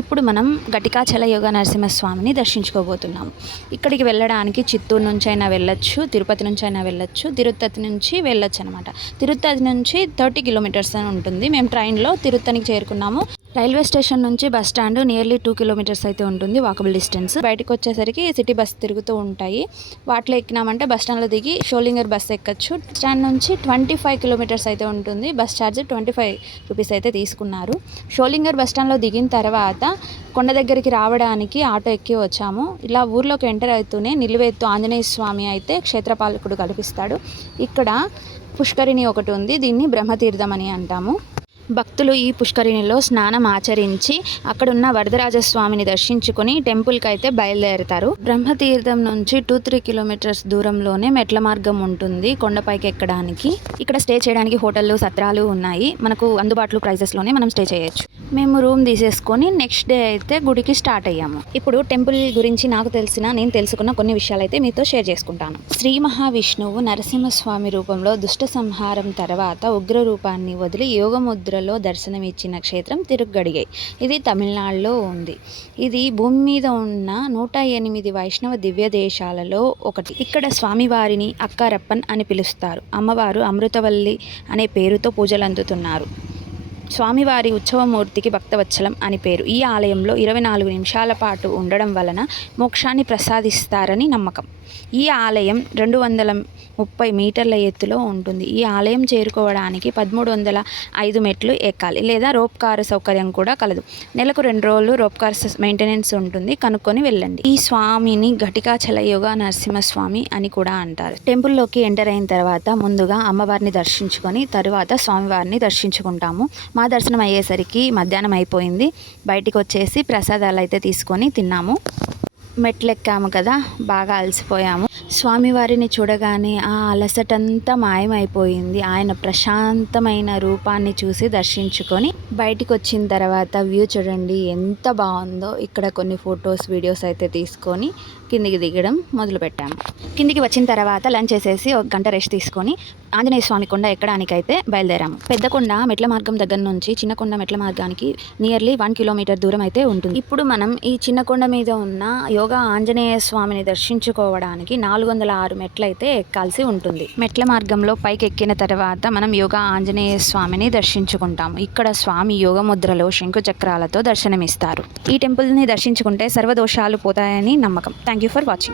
ఇప్పుడు మనం ఘటికాచల యోగ నరసింహస్వామిని దర్శించుకోబోతున్నాం. ఇక్కడికి వెళ్ళడానికి చిత్తూరు నుంచి అయినా వెళ్ళొచ్చు, తిరుపతి నుంచి అయినా వెళ్ళొచ్చు, తిరుపతి నుంచి వెళ్ళొచ్చు అనమాట. తిరుపతి నుంచి 30 కిలోమీటర్స్ అని ఉంటుంది. మేము ట్రైన్లో తిరుపతికి చేరుకున్నాము. రైల్వే స్టేషన్ నుంచి బస్ స్టాండ్ నియర్లీ 2 కిలోమీటర్స్ అయితే ఉంటుంది, వాకబుల్ డిస్టెన్స్. బయటకు వచ్చేసరికి సిటీ బస్ తిరుగుతూ ఉంటాయి. వాటిలో ఎక్కినామంటే బస్ స్టాండ్లో దిగి షోలింగర్ బస్ ఎక్కచ్చు. స్టాండ్ నుంచి 25 కిలోమీటర్స్ అయితే ఉంటుంది. బస్ ఛార్జ్ 25 రూపీస్ అయితే తీసుకున్నారు. షోలింగర్ బస్ స్టాండ్లో దిగిన తర్వాత కొండ దగ్గరికి రావడానికి ఆటో ఎక్కి వచ్చాము. ఇలా ఊర్లోకి ఎంటర్ అవుతూనే నిలువెత్తు ఆంజనేయ స్వామి అయితే క్షేత్రపాలకుడు కల్పిస్తాడు. ఇక్కడ పుష్కరిణి ఒకటి ఉంది, దీన్ని బ్రహ్మతీర్థం అని అంటాము. భక్తులు ఈ పుష్కరిణిలో స్నానం ఆచరించి అక్కడున్న వరదరాజస్వామిని దర్శించుకుని టెంపుల్కి అయితే బయలుదేరుతారు. బ్రహ్మతీర్థం నుంచి 2-3 కిలోమీటర్స్ దూరంలోనే మెట్ల మార్గం ఉంటుంది కొండపైకి ఎక్కడానికి. ఇక్కడ స్టే చేయడానికి హోటళ్ళు, సత్రాలు ఉన్నాయి. మనకు అందుబాటులో ప్రైజెస్లోనే మనం స్టే చేయొచ్చు. మేము రూమ్ తీసేసుకొని నెక్స్ట్ డే అయితే గుడికి స్టార్ట్ అయ్యాము. ఇప్పుడు టెంపుల్ గురించి నేను తెలుసుకున్న కొన్ని విషయాలు అయితే మీతో షేర్ చేసుకుంటాను. శ్రీ మహావిష్ణువు నరసింహస్వామి రూపంలో దుష్ట సంహారం తర్వాత ఉగ్ర రూపాన్ని వదిలి యోగముద్రలో దర్శనమిచ్చిన క్షేత్రం తిరుగ్గడిగై. ఇది తమిళనాడులో ఉంది. ఇది భూమి మీద ఉన్న 108 వైష్ణవ దివ్య దేశాలలో ఒకటి. ఇక్కడ స్వామివారిని అక్కారప్పన్ అని పిలుస్తారు. అమ్మవారు అమృతవల్లి అనే పేరుతో పూజలు అందుతున్నారు. స్వామివారి ఉత్సవమూర్తికి భక్తవత్సలం అని పేరు. ఈ ఆలయంలో 24 నిమిషాల పాటు ఉండడం వలన మోక్షాన్ని ప్రసాదిస్తారని నమ్మకం. ఈ ఆలయం 230 మీటర్ల ఎత్తులో ఉంటుంది. ఈ ఆలయం చేరుకోవడానికి 1305 మెట్లు ఎక్కాలి, లేదా రోప్ కారు సౌకర్యం కూడా కలదు. నెలకు 2 రోజులు రోప్ కార్ మెయింటెనెన్స్ ఉంటుంది, కనుక్కొని వెళ్ళండి. ఈ స్వామిని ఘటికాచల యోగ నరసింహస్వామి అని కూడా అంటారు. టెంపుల్లోకి ఎంటర్ అయిన తర్వాత ముందుగా అమ్మవారిని దర్శించుకొని తరువాత స్వామివారిని దర్శించుకుంటాము. మా దర్శనం అయ్యేసరికి మధ్యాహ్నం అయిపోయింది. బయటికి వచ్చేసి ప్రసాదాలు అయితే తీసుకొని తిన్నాము. మెట్లు ఎక్కాము కదా, బాగా అలసిపోయాము. స్వామివారిని చూడగానే ఆ అలసటంతా మాయమైపోయింది. ఆయన ప్రశాంతమైన రూపాన్ని చూసి దర్శించుకొని బయటికి వచ్చిన తర్వాత వ్యూ చూడండి ఎంత బాగుందో. ఇక్కడ కొన్ని ఫొటోస్, వీడియోస్ అయితే తీసుకొని కిందికి దిగడం మొదలుపెట్టాము. కిందికి వచ్చిన తర్వాత లంచ్ చేసేసి 1 గంట రెస్ట్ తీసుకొని ఆంజనేయ స్వామి కొండ ఎక్కడానికైతే బయలుదేరాము. పెద్దకొండ మెట్ల మార్గం దగ్గర నుంచి చిన్నకొండ మెట్ల మార్గానికి నియర్లీ 1 కిలోమీటర్ దూరం అయితే ఉంటుంది. ఇప్పుడు మనం ఈ చిన్నకొండ మీద ఉన్న యోగా ఆంజనేయ స్వామిని దర్శించుకోవడానికి 406 మెట్లు అయితే ఎక్కాల్సి ఉంటుంది. మెట్ల మార్గంలో పైకి ఎక్కిన తర్వాత మనం యోగా ఆంజనేయ స్వామిని దర్శించుకుంటాము. ఇక్కడ స్వామి యోగ ముద్రలో శంకు చక్రాలతో దర్శనమిస్తారు. ఈ టెంపుల్ని దర్శించుకుంటే సర్వదోషాలు పోతాయని నమ్మకం. Thank you for watching.